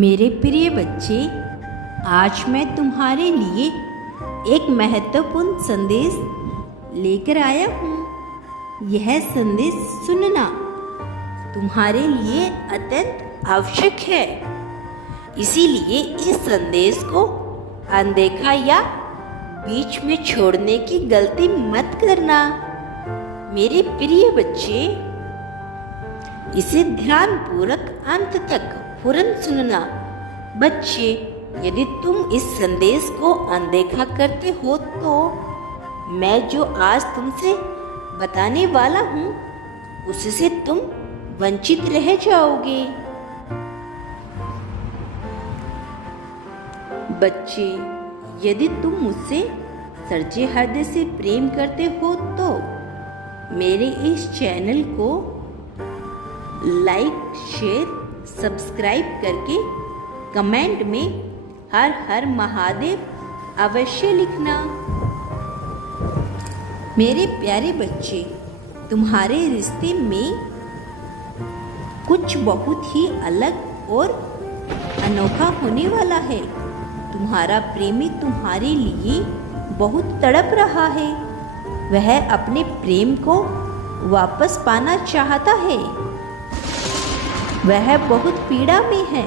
मेरे प्रिय बच्चे, आज मैं तुम्हारे लिए एक महत्वपूर्ण संदेश लेकर आया हूँ। यह संदेश सुनना तुम्हारे लिए अत्यंत आवश्यक है। इसीलिए इस संदेश को अनदेखा या बीच में छोड़ने की गलती मत करना। मेरे प्रिय बच्चे, इसे ध्यानपूर्वक अंत तक पूर्ण सुनना। बच्चे, यदि तुम इस संदेश को अनदेखा करते हो तो मैं जो आज तुमसे बताने वाला हूँ उससे तुम वंचित रह जाओगे। बच्चे, यदि तुम मुझसे सच्चे हृदय से प्रेम करते हो तो मेरे इस चैनल को लाइक, शेयर, सब्सक्राइब करके कमेंट में हर हर महादेव अवश्य लिखना। मेरे प्यारे बच्चे, तुम्हारे रिश्ते में कुछ बहुत ही अलग और अनोखा होने वाला है। तुम्हारा प्रेमी तुम्हारे लिए बहुत तड़प रहा है। वह अपने प्रेम को वापस पाना चाहता है। वह बहुत पीड़ा में है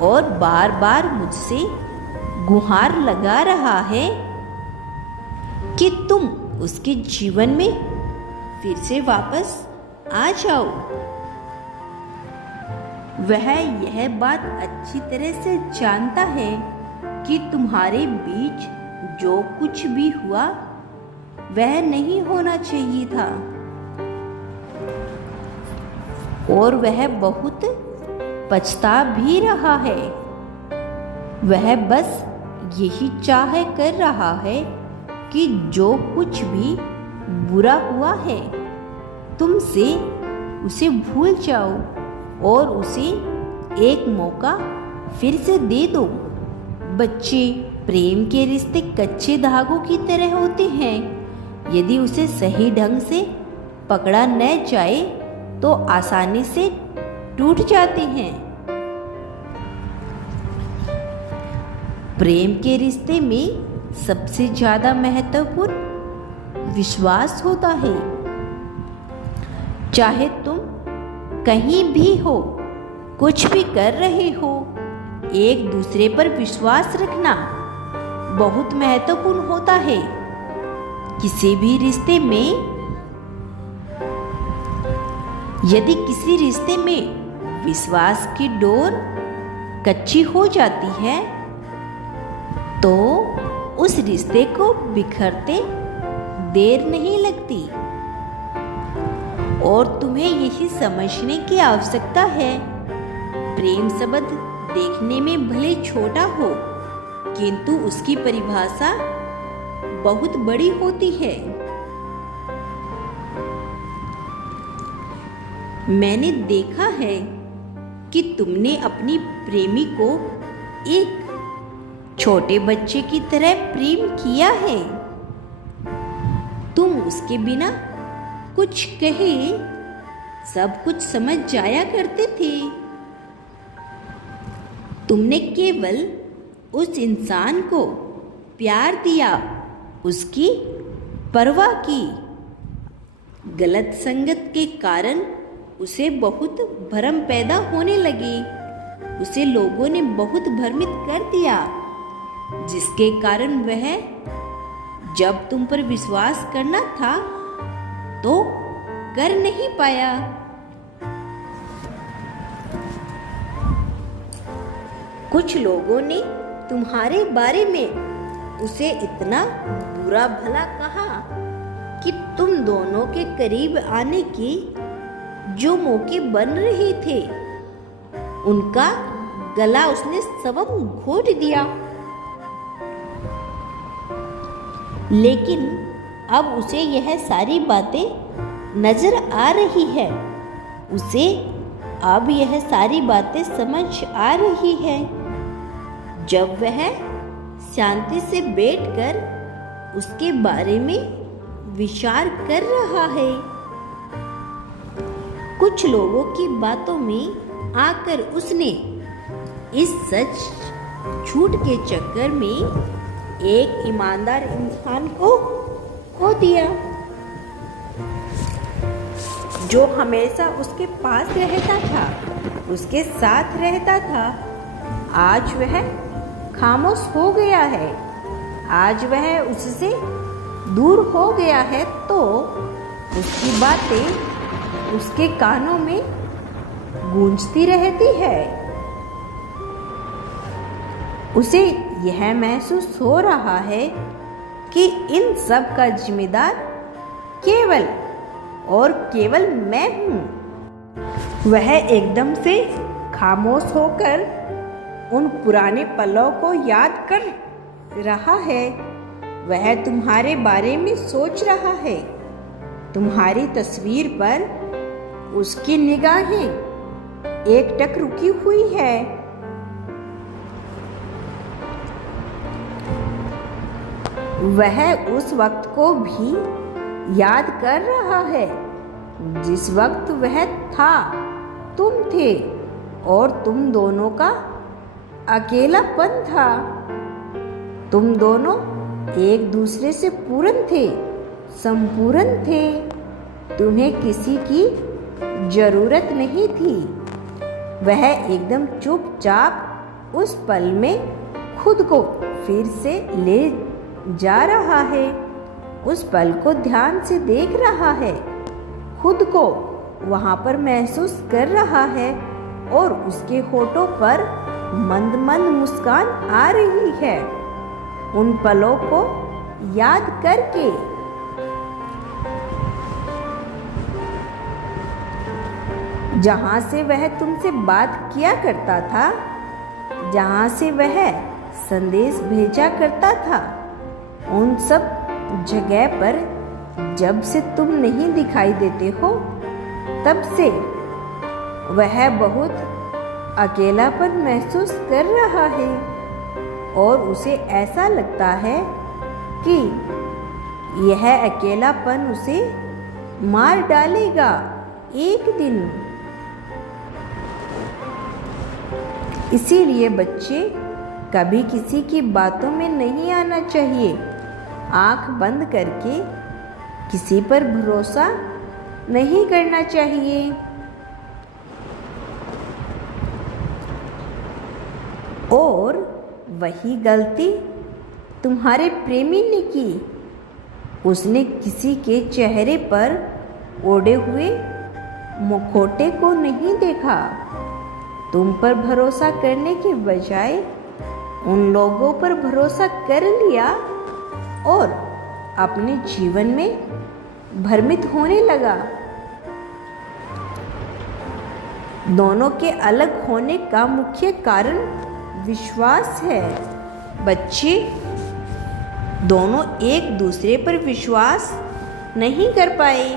और बार बार मुझसे गुहार लगा रहा है कि तुम उसके जीवन में फिर से वापस आ जाओ। वह यह बात अच्छी तरह से जानता है कि तुम्हारे बीच जो कुछ भी हुआ वह नहीं होना चाहिए था और वह बहुत पछता भी रहा है। वह बस यही चाह कर रहा है कि जो कुछ भी बुरा हुआ है तुमसे उसे भूल जाओ और उसे एक मौका फिर से दे दो। बच्चे, प्रेम के रिश्ते कच्चे धागों की तरह होते हैं। यदि उसे सही ढंग से पकड़ा न जाए तो आसानी से टूट जाते हैं। प्रेम के रिश्ते में सबसे ज्यादा महत्वपूर्ण विश्वास होता है। चाहे तुम कहीं भी हो, कुछ भी कर रहे हो, एक दूसरे पर विश्वास रखना बहुत महत्वपूर्ण होता है। किसी भी रिश्ते में यदि किसी रिश्ते में विश्वास की डोर कच्ची हो जाती है तो उस रिश्ते को बिखरते देर नहीं लगती। और तुम्हें यही समझने की आवश्यकता है, प्रेम शब्द देखने में भले छोटा हो किंतु उसकी परिभाषा बहुत बड़ी होती है। मैंने देखा है कि तुमने अपनी प्रेमी को एक छोटे बच्चे की तरह प्रेम किया है। तुम उसके बिना कुछ कहे सब कुछ समझ जाया करते थे। तुमने केवल उस इंसान को प्यार दिया, उसकी परवाह की। गलत संगत के कारण उसे बहुत भ्रम पैदा होने लगे। उसे लोगों ने बहुत भ्रमित कर दिया, जिसके कारण वह जब तुम पर विश्वास करना था तो कर नहीं पाया। कुछ लोगों ने तुम्हारे बारे में उसे इतना बुरा भला कहा कि तुम दोनों के करीब आने की जो मौके बन रहे थे उनका गला उसने सबब घोट दिया। लेकिन अब उसे यह सारी बातें नजर आ रही है। उसे अब यह सारी बातें समझ आ रही है। जब वह शांति से बैठकर उसके बारे में विचार कर रहा है। कुछ लोगों की बातों में आकर उसने इस सच झूठ के चक्कर में एक ईमानदार इंसान को खो दिया, जो हमेशा उसके पास रहता था, उसके साथ रहता था। आज वह खामोश हो गया है, आज वह उससे दूर हो गया है, तो उसकी बातें उसके कानों में गूंजती रहती है। उसे यह महसूस हो रहा है कि इन सब का जिम्मेदार केवल और केवल मैं हूँ। वह एकदम से खामोश होकर उन पुराने पलों को याद कर रहा है। वह तुम्हारे बारे में सोच रहा है। तुम्हारी तस्वीर पर उसकी निगाहें एकटक रुकी हुई है। वह उस वक्त को भी याद कर रहा है जिस वक्त वह था, तुम थे और तुम दोनों का अकेलापन था। तुम दोनों एक दूसरे से पूर्ण थे, संपूर्ण थे। तुम्हें किसी की जरूरत नहीं थी। वह एकदम चुपचाप उस पल में खुद को फिर से ले जा रहा है। उस पल को ध्यान से देख रहा है, खुद को वहां पर महसूस कर रहा है और उसके होठों पर मंद मंद मुस्कान आ रही है उन पलों को याद करके। जहां से वह तुमसे बात किया करता था, जहां से वह संदेश भेजा करता था, उन सब जगह पर जब से तुम नहीं दिखाई देते हो, तब से वह बहुत अकेलापन महसूस कर रहा है और उसे ऐसा लगता है कि यह अकेलापन उसे मार डालेगा एक दिन। इसीलिए बच्चे, कभी किसी की बातों में नहीं आना चाहिए। आंख बंद करके किसी पर भरोसा नहीं करना चाहिए। और वही गलती तुम्हारे प्रेमी ने की। उसने किसी के चेहरे पर ओढ़े हुए मुखौटे को नहीं देखा। तुम पर भरोसा करने के बजाय उन लोगों पर भरोसा कर लिया और अपने जीवन में भ्रमित होने लगा। दोनों के अलग होने का मुख्य कारण विश्वास है। बच्चे, दोनों एक दूसरे पर विश्वास नहीं कर पाए।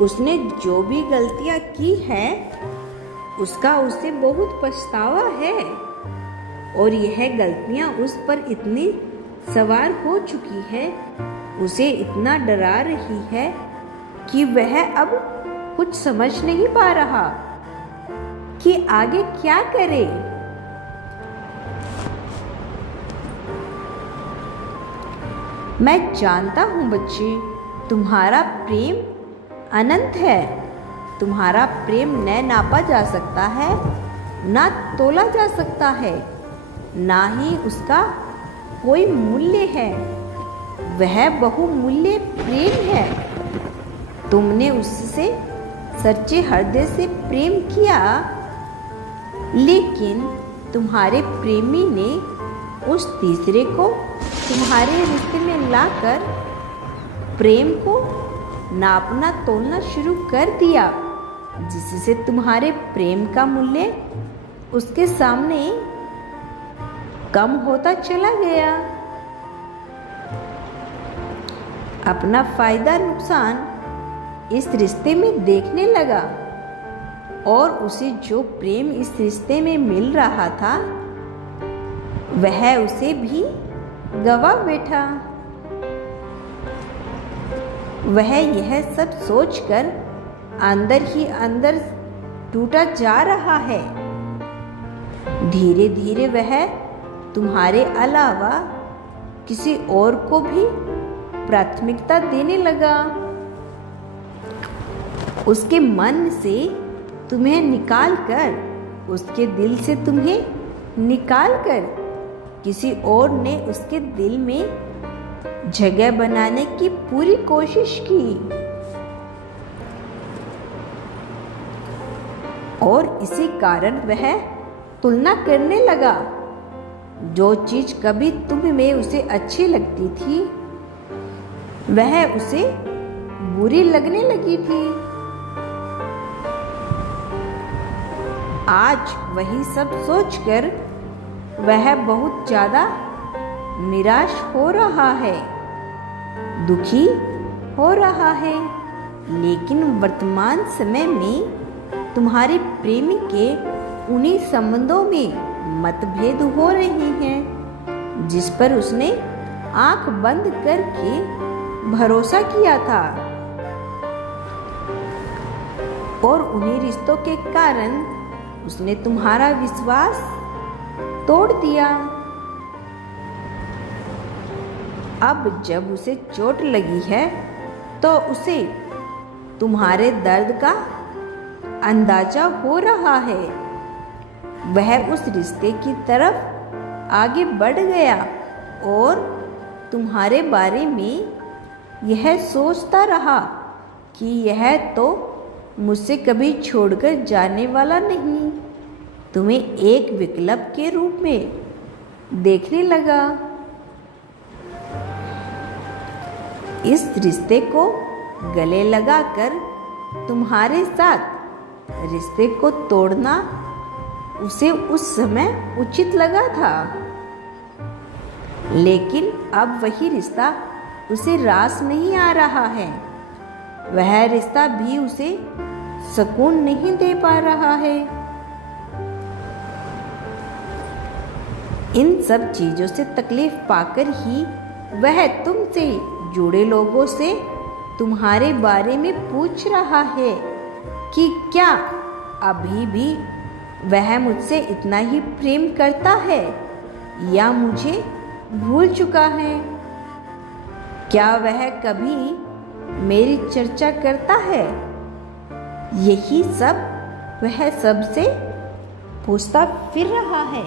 उसने जो भी गलतियां की है, उसका उसे बहुत पछतावा है और यह गलतियां उस पर इतनी सवार हो चुकी है, उसे इतना डरा रही है कि वह अब कुछ समझ नहीं पा रहा कि आगे क्या करे। मैं जानता हूं बच्चे, तुम्हारा प्रेम अनंत है। तुम्हारा प्रेम न नापा जा सकता है, ना तोला जा सकता है, ना ही उसका कोई मूल्य है। वह बहुमूल्य प्रेम है। तुमने उससे सच्चे हृदय से प्रेम किया, लेकिन तुम्हारे प्रेमी ने उस तीसरे को तुम्हारे रिश्ते में लाकर प्रेम को नापना तोलना शुरू कर दिया, जिससे तुम्हारे प्रेम का मूल्य उसके सामने कम होता चला गया। अपना फायदा नुकसान इस रिश्ते में देखने लगा और उसे जो प्रेम इस रिश्ते में मिल रहा था, वह उसे भी गवा बैठा। वह यह सब सोचकर अंदर ही अंदर टूटा जा रहा है धीरे धीरे वह तुम्हारे अलावा किसी और को भी प्राथमिकता देने लगा। उसके मन से तुम्हें निकालकर, उसके दिल से तुम्हें निकालकर किसी और ने उसके दिल में जगह बनाने की पूरी कोशिश की। और इसी कारण वह तुलना करने लगा। जो चीज कभी तुम में उसे अच्छी लगती थी वह उसे बुरी लगने लगी थी। आज वही सब सोचकर वह बहुत ज्यादा निराश हो रहा है, दुखी हो रहा है। लेकिन वर्तमान समय में तुम्हारे प्रेमी के उन्हीं संबंधों में मतभेद हो रहे हैं जिस पर उसने आंख बंद करके भरोसा किया था। और उन्हीं रिश्तों के कारण उसने तुम्हारा विश्वास तोड़ दिया। अब जब उसे चोट लगी है तो उसे तुम्हारे दर्द का अंदाजा हो रहा है। वह उस रिश्ते की तरफ आगे बढ़ गया और तुम्हारे बारे में यह सोचता रहा कि यह तो मुझसे कभी छोड़कर जाने वाला नहीं। तुम्हें एक विकल्प के रूप में देखने लगा। इस रिश्ते को गले लगाकर तुम्हारे साथ रिश्ते को तोड़ना उसे उस समय उचित लगा था। लेकिन अब वही रिश्ता उसे रास नहीं आ रहा है। वह रिश्ता भी उसे सुकून नहीं दे पा रहा है। इन सब चीजों से तकलीफ पाकर ही वह तुमसे जुड़े लोगों से तुम्हारे बारे में पूछ रहा है कि क्या अभी भी वह मुझसे इतना ही प्रेम करता है या मुझे भूल चुका है। क्या वह कभी मेरी चर्चा करता है। यही सब वह सबसे पूछता फिर रहा है।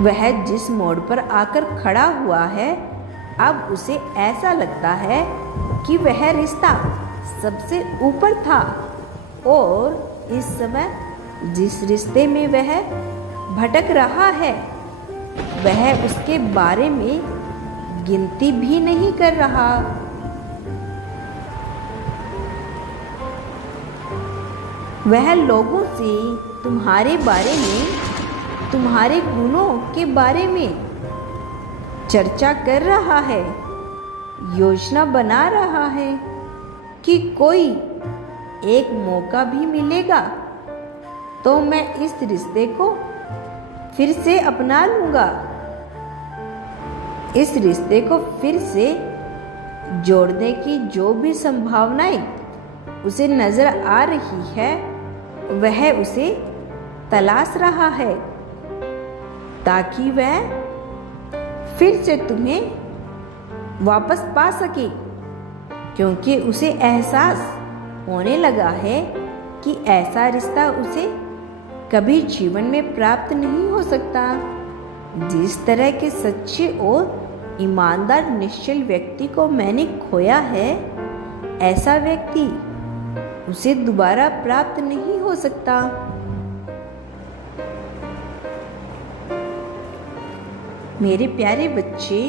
वह जिस मोड़ पर आकर खड़ा हुआ है अब उसे ऐसा लगता है कि वह रिश्ता सबसे ऊपर था और इस समय जिस रिश्ते में वह भटक रहा है वह उसके बारे में गिनती भी नहीं कर रहा। वह लोगों से तुम्हारे बारे में, तुम्हारे गुणों के बारे में चर्चा कर रहा है, योजना बना रहा है कि कोई एक मौका भी मिलेगा तो मैं इस रिश्ते को फिर से अपना लूंगा। इस रिश्ते को फिर से जोड़ने की जो भी संभावनाएं उसे नजर आ रही है वह उसे तलाश रहा है ताकि वह फिर से तुम्हें वापस पा सके, क्योंकि उसे एहसास होने लगा है कि ऐसा रिश्ता उसे कभी जीवन में प्राप्त नहीं हो सकता। जिस तरह के सच्चे और ईमानदार निश्चल व्यक्ति को मैंने खोया है ऐसा व्यक्ति उसे दोबारा प्राप्त नहीं हो सकता। मेरे प्यारे बच्चे,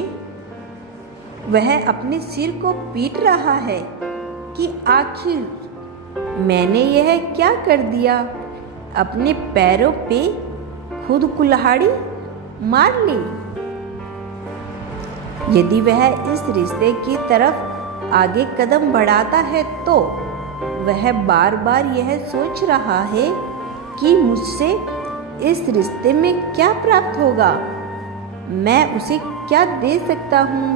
वह अपने सिर को पीट रहा है कि आखिर मैंने यह क्या कर दिया। अपने पैरों पे खुद कुल्हाड़ी मार ली। यदि वह इस रिश्ते की तरफ आगे कदम बढ़ाता है तो वह बार बार यह सोच रहा है कि मुझसे इस रिश्ते में क्या प्राप्त होगा, मैं उसे क्या दे सकता हूँ।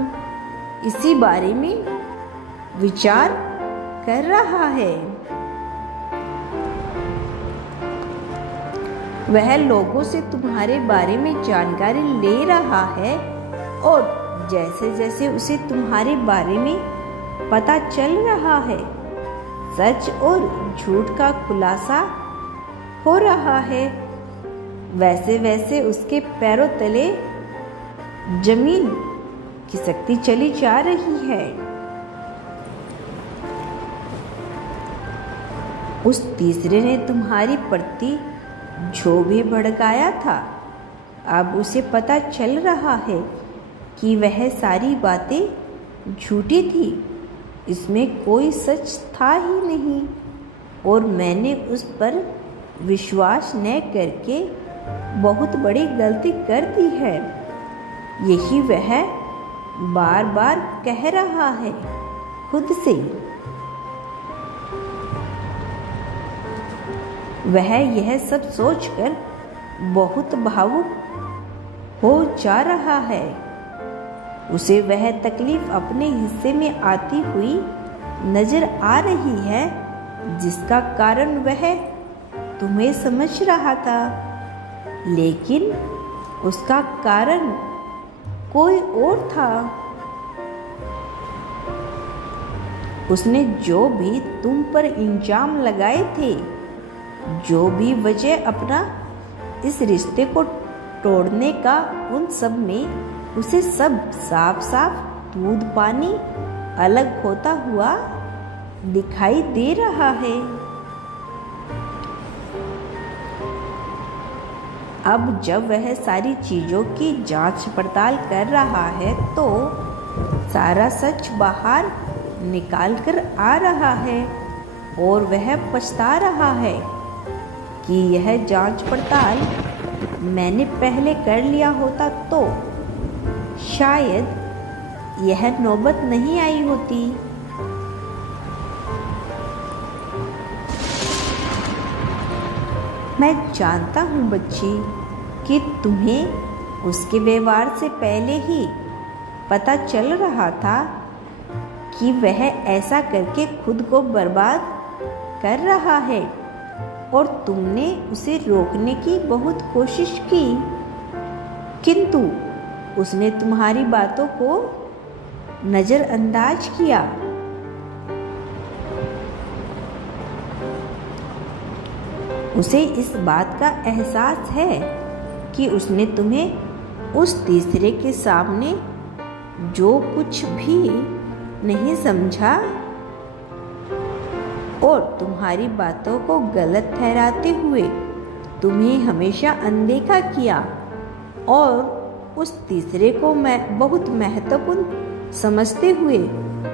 इसी बारे में विचार कर रहा है। वह लोगों से तुम्हारे बारे में जानकारी ले रहा है और जैसे जैसे उसे तुम्हारे बारे में पता चल रहा है, सच और झूठ का खुलासा हो रहा है, वैसे वैसे उसके पैरों तले जमीन खिसकती चली जा रही है। उस तीसरे ने तुम्हारी प्रति जो भी भड़काया था, अब उसे पता चल रहा है कि वह सारी बातें झूठी थी, इसमें कोई सच था ही नहीं और मैंने उस पर विश्वास न करके बहुत बड़ी गलती कर दी है। यही वह बार बार कह रहा है खुद से। वह यह सब सोचकर बहुत भावुक हो जा रहा है। उसे वह तकलीफ अपने हिस्से में आती हुई नजर आ रही है, जिसका कारण वह तुम्हें समझ रहा था, लेकिन उसका कारण कोई और था। उसने जो भी तुम पर इल्जाम लगाए थे, जो भी वजह अपना इस रिश्ते को तोड़ने का, उन सब में उसे सब साफ साफ दूध पानी अलग होता हुआ दिखाई दे रहा है। अब जब वह सारी चीजों की जांच पड़ताल कर रहा है तो सारा सच बाहर निकाल कर आ रहा है और वह पछता रहा है कि यह जांच पड़ताल मैंने पहले कर लिया होता तो शायद यह नौबत नहीं आई होती। मैं जानता हूँ बच्ची कि तुम्हें उसके व्यवहार से पहले ही पता चल रहा था कि वह ऐसा करके खुद को बर्बाद कर रहा है और तुमने उसे रोकने की बहुत कोशिश की, किंतु उसने तुम्हारी बातों को नज़रअंदाज किया। उसे इस बात का एहसास है कि उसने तुम्हें उस तीसरे के सामने जो कुछ भी नहीं समझा और तुम्हारी बातों को गलत ठहराते हुए तुम्हें हमेशा अनदेखा किया और उस तीसरे को मैं बहुत महत्वपूर्ण समझते हुए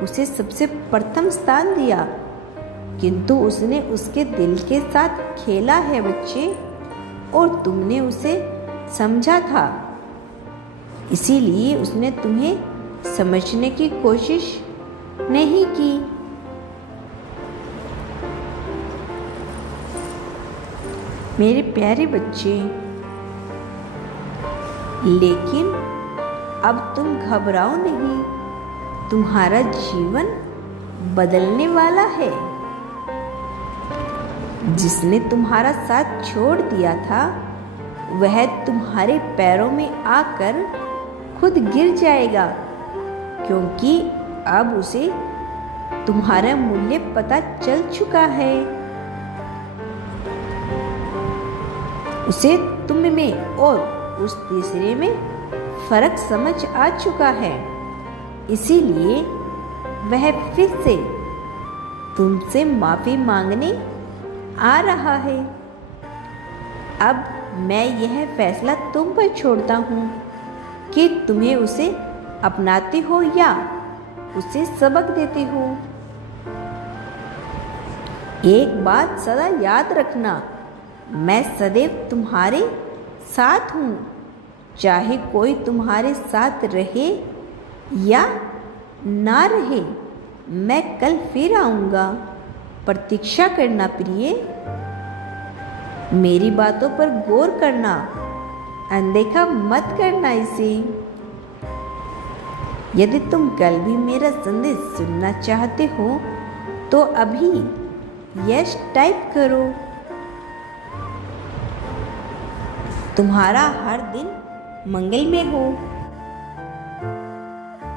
उसे सबसे प्रथम स्थान दिया, किंतु उसने उसके दिल के साथ खेला है बच्चे, और तुमने उसे समझा था, इसीलिए उसने तुम्हें समझने की कोशिश नहीं की। मेरे प्यारे बच्चे, लेकिन अब तुम घबराओ नहीं, तुम्हारा जीवन बदलने वाला है। जिसने तुम्हारा साथ छोड़ दिया था वह तुम्हारे पैरों में आकर खुद गिर जाएगा, क्योंकि अब उसे तुम्हारा मूल्य पता चल चुका है। उसे तुम में और उस तीसरे में फर्क समझ आ चुका है, इसीलिए वह फिर से तुमसे माफी मांगने आ रहा है। अब मैं यह फैसला तुम पर छोड़ता हूँ कि तुम्हें उसे अपनाते हो या उसे सबक देते हो। एक बात सदा याद रखना, मैं सदैव तुम्हारे साथ हूँ, चाहे कोई तुम्हारे साथ रहे या ना रहे। मैं कल फिर आऊँगा, प्रतीक्षा करना प्रिय। मेरी बातों पर गौर करना, अनदेखा मत करना इसे। यदि तुम कल भी मेरा संदेश सुनना चाहते हो तो अभी यस टाइप करो। तुम्हारा हर दिन मंगलमय हो।